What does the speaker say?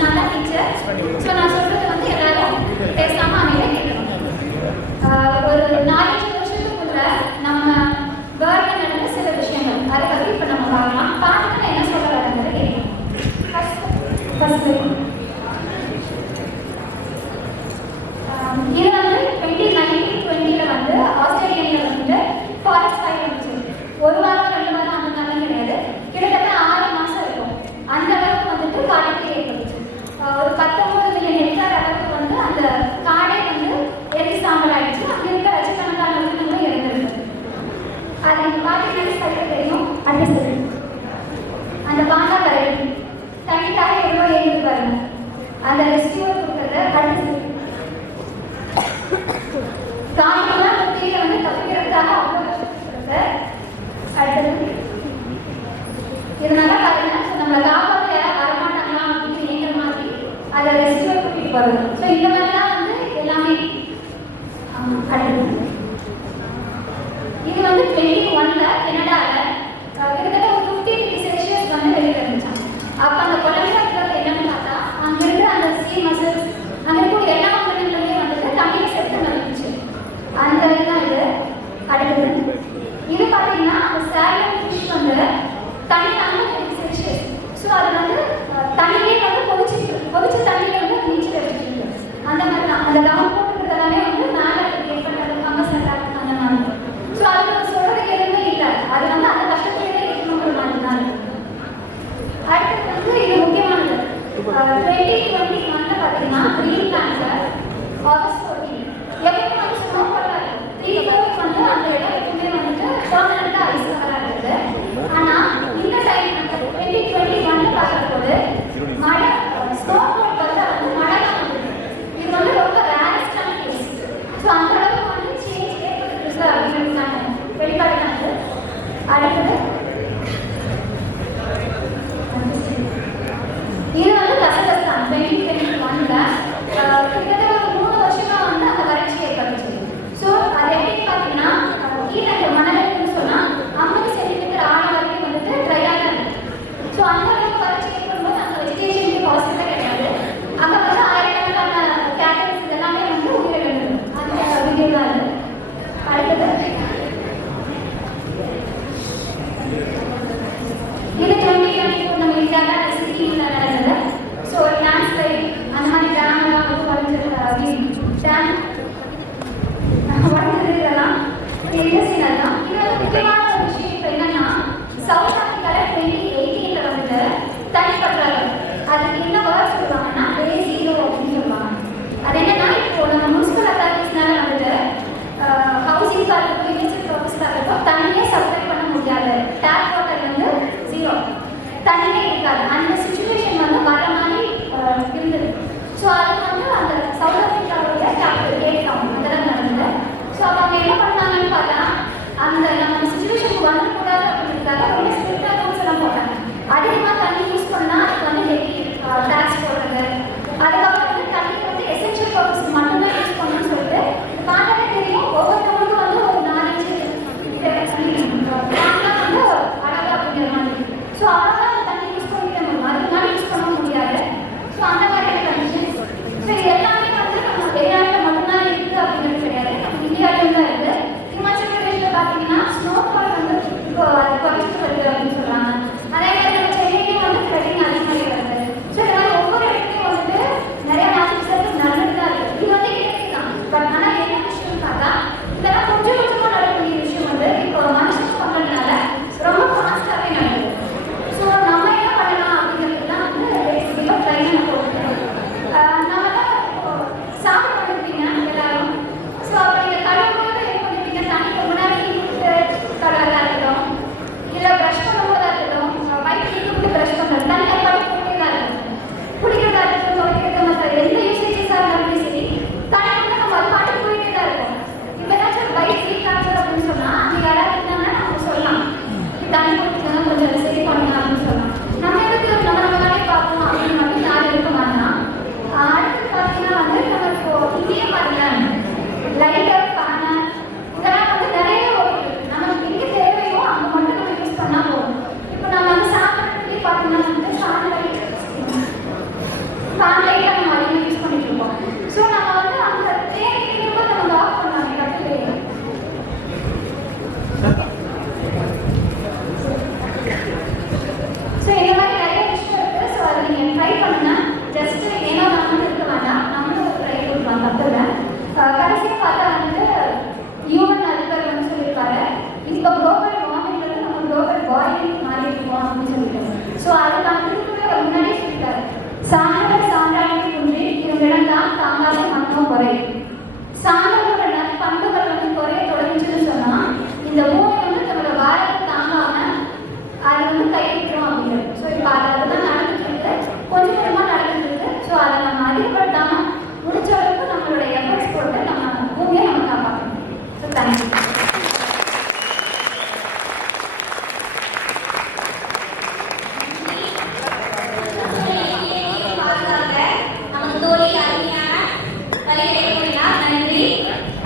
நான் தான் teacher. So நான் சொல்றது வந்து எல்லாரும் பேசாம அமைதியாக கேட்கணும். ஒரு 4-5 வருஷத்துக்குள்ள நம்ம வேர்ல்டில் நடந்த சில விஷயங்கள் அதை பற்றி இப்போ நம்ம பார்க்கலாம். பார்த்துட்டு நான் என்ன சொல்ல வரேங்கிறத கேட்கணும். ஃபர்ஸ்ட் இது வந்து 2019-20 வந்து ஆஸ்திரேலியாவில் வந்து ஃபாரஸ்ட் ஃபயர் வந்துச்சு. ஒரு வாரம் 2 வாரம் அந்த மாதிரிலாம் கிடையாது, கிட்டத்தட்ட 6 மாதம் இருக்கும். அந்த அளவுக்கு வந்துட்டு காட்டுக்கு ஏற்பட்டுச்சு. ஒரு 19 மில்லியன் ஹெக்டார் அளவுக்கு வந்து அந்த காடே வந்து எரிஞ்சு சாம்பல் ஆயிடுச்சு. அங்கே இருக்க லட்சக்கணக்கான உயிரினங்களும் இறந்துருக்கு. அது நீங்கள் பார்த்தீங்கன்னா சரியாக தெரியும். அடுத்த அந்த பாண்டா கரை தனிக்காக எவ்வளோ ஏறிட்டு பாருங்க. அந்த ரெஸ்டியூர் கொடுக்குறது அடுத்து காமெல்லாம் குத்தியில் வந்து தப்பிக்கிறதுக்காக அவ்வளோ கஷ்டப்படுறது. அடுத்தது இதனால பாருங்க, நம்மளை காப்பாற்ற யாராவது வரமாட்டாங்களா அப்படின்னு நீங்கிற மாதிரி அதை ரெஸ்டியூர் கூட்டிட்டு போகிறது. ஸோ இந்த மாதிரிலாம் வந்து எல்லாமே அடுத்தது இது வந்து 2021 கனடாவில் கிட்டத்தட்ட ஒரு 50 டிகிரி செல்சியஸ் வந்து வெளியில் இருந்துச்சாங்க. அப்போ அந்த கொலம்பியா என்னன்னு பார்த்தா அங்கே இருக்கிற அந்த சீ மசில்ஸ் அங்கே இருக்கக்கூடிய எல்லா உயிரினங்களுமே வந்துட்டு தண்ணியில் செத்து மறைஞ்சிச்சு. அந்த இதுதான் இது. அடுத்தது இது பார்த்தீங்கன்னா அந்த சாலியன் ஃபிஷ் வந்து தண்ணி 50 டிகிரி செல்சியஸ். ஸோ அது வந்து தண்ணியே வந்து கொதிச்ச தண்ணியில வந்து நீச்சல் அடிச்சுட்டு அந்த மாதிரி தான். அந்த டவுன் போட்டுக்கிறதெல்லாமே வந்து மேலே ஏற்பட்ட ஃபங்கஸ் அட்டாக் அந்த மாதிரி. ஸோ அது சொல்றதுக்கு எதுவுமே இல்லை. அது வந்து அந்த கஷ்டத்திலே இருக்கணுங்கிற மாதிரி தான். அடுத்தது வந்து இது முக்கியமானது 2021 பார்த்தீங்கன்னா கிரீன் லேண்டில் ஆகஸ்ட் 14 எப்பவுமே வந்து ஸ்னோ கவராக இருக்கும். 3 ஃப்ளோர் வந்து அந்த இடம் எப்பவுமே வந்துட்டு பர்மனெண்ட்டாக ஐஸ் கவராக இருக்குது. ஆனால் இந்த டைம் அந்த 2021 பார்க்கும்போது மழை ஸ்னோ ஃபால் பார்த்தா வந்து மழை தான் வந்துருக்கு. இது வந்து ரொம்ப ரேரஸ்டான கேஸ். ஸோ அந்த அளவுக்கு வந்து சேஞ்ச் ஏற்பட்டுருக்கு அப்படின்னு வெளிப்பாடு தான் இது. அடுத்தது இது வந்து கசகஸ்தான் 2021 கிட்டத்தட்ட ஒரு 3 வருஷமா வந்து அந்த வறட்சி ஏற்பட்டுச்சு. ஸோ அது எப்படின்னு பார்த்தீங்கன்னா கீழே மணலுன்னு சொன்னால் 50 சென்டிமீட்டர் ஆழம் வரைக்கும் வந்துட்டு ட்ரையாக தான் இருக்கு. ஸோ அந்த அளவுக்கு வறட்சி ஏற்படும்போது அந்த வெஜிடேஷனுக்கு பாசிட்டிவாக கிடையாது. அங்கே வந்து ஆயிரக்கணக்கான கேட்டல்ஸ் இதெல்லாமே வந்து உயிரிழந்தது. அந்த வீடியோ தான் அது. அடுத்தது இது 2022 நம்ம இந்தியாவில் சிட்டியில் நடந்தது. ஸோ டான்ஸ் லைட் அந்த மாதிரி டேம்லாம் வந்து வளைஞ்சிருக்கு. டேம் வளர்ந்தது இதெல்லாம் இண்டஸ்ட்ரியல் தான். இது வந்து முக்கியமான ஒரு விஷயம் இப்போ என்னன்னா சவுத் ஆஃப்ரிக்காவில் 2018 வந்துட்டு தனி பற்றாக்குறை. அதுக்கு என்ன வேர்ட் சொல்லுவாங்கன்னா டே 0 அப்படின்னு சொல்லுவாங்க. அது என்னன்னா இப்போ நம்ம முனிசிபல் அத்தாரிட்டிஸ்னால வந்துட்டு ஹவுசிங்காக இருக்கட்டும் இண்டஸ்ட்ரியல் ப்ராசஸ்க்காக இருக்கட்டும் தண்ணியே சப்ளை பண்ண முடியாது. டேப் வாட்டர் வந்து 0, தண்ணியே இருக்காது. அந்த சுச்சுவேஷன் வந்து வர மாதிரி இருந்தது. ஸோ அது வந்து அந்த சவுத் ஆஃப்ரிக்காவுடைய கேபிட்டல் கேப் டவுன் அதெல்லாம் நடந்தது. ஸோ அவங்க என்ன பண்ணாங்கன்னு பார்த்தா அந்த நம்ம சுச்சுவேஷனுக்கு வந்துக்கூடாது அப்படின்றதுக்காக ரொம்ப ஸ்ட்ரிக்டாக ரூல்ஸ் எல்லாம் போட்டாங்க. அதிகமாக தண்ணி யூஸ் பண்ணால் அதுக்கு வந்து ஹெவி டேக்ஸ் போடுறது. அதுக்கப்புறம் வந்து தண்ணி வந்து எசென்ஷியல் பர்பஸ் மட்டும்தான் யூஸ் பண்ணணும்னு சொல்லிட்டு பார்த்தாலே தெரியும். ஒவ்வொருத்தவங்களுக்கும் வந்து ஒரு 4 இன்ச்சு வந்து அழகா அப்படிங்கிற மாதிரி. ஸோ அவ்வளோதான் அந்த தண்ணி யூஸ் பண்ணிக்க முடியும். அதுக்கு மேலே யூஸ் பண்ண முடியாது. ஸோ அந்த மாதிரியான கண்டிஷன்ஸ். ஸோ இது எல்லாமே வந்து நம்ம வெளிநாட்டில் மட்டும்தான் இருக்குது அப்படிங்கிறது கிடையாது. நம்ம இந்தியாவிலும் தான் இருக்குது. ஹிமாச்சல் பிரதேஷில் பார்த்தீங்கன்னா ஸ்னோஃபால் வந்து இப்போ அது குறைச்சிட்டு வருது அப்படின்னு சொல்கிறாங்க. அதே மாதிரி நம்ம சென்னையிலையும் வந்து ஃப்ளட்டிங் அதிகமாக வருது. ஸோ இந்த மாதிரி ஒவ்வொரு இடத்துலையும் வந்துட்டு நிறைய நேச்சுரல் டிசாஸ்டர்ஸ் நடந்துட்டு தான் இருக்குது. இது வந்து இயற்கை தான். பட் ஆனால் என்ன விஷயம்னு பார்த்தா இதெல்லாம் கொஞ்சம் கொஞ்சமாக நடக்கக்கூடிய விஷயம் வந்து இப்போ மனுஷங்க பண்ணுறதுனால ரொம்ப ஃபாஸ்ட்டாகவே நடக்குது. ஸோ நம்ம என்ன பண்ணலாம் அப்படிங்கிறது தான் வந்து பேசிக்காக ட்ரைனிங் போட்டுருக்கோம். நம்மளால் ஸோ இந்த மாதிரி நிறைய விஷயம் இருக்குது. ஸோ அதை நீங்கள் ட்ரை பண்ணுங்க. ஜஸ்ட் ஏன்னா நம்மளும் இருக்க வேண்டாம், நம்மளும் ஒரு ட்ரை கொடுக்கலாம், தப்பு இல்லை. கடைசியாக பார்த்தா வந்துட்டு ஹியூமன் அல்பர் வந்து சொல்லியிருக்காரு, இப்போ குளோபல் வார்மிங்கிறது நம்ம குளோபல் பாயிலிங் மாறி இருக்கோம் அப்படின்னு சொல்லிட்டு. ஸோ அதை கண்டுபிடிக்கவே அவர் முன்னாடியே சொல்லிட்டாரு, சான்றோட சான்றாண்மை குன்றி இவங்களிடம்தான் தாங்காத மனமும் குறை. சான்றோட பண்புகள் வந்து குறைய தொடங்குச்சுன்னு சொன்னால் இந்த பூமி வந்து தன்னோட பாரத்தை தாங்காம அதை வந்து கைவிட்டுரும் அப்படிங்கிறது. ஸோ இப்போ அதுதான் நடந்துட்டு இருக்கு, கொஞ்சம் கொஞ்சமாக நடந்துட்டு இருக்கு. ஸோ அதை நம்ம அதிகப்படுத்தாம முடிச்ச வரைக்கும் நம்மளோட எஃபர்ட்ஸ் போட்டு நம்ம பூமியை நம்ம காப்பாற்றணும். So thank you. நமக்கு தோழி அருமையான வழிகளை கூறினார். நன்றி.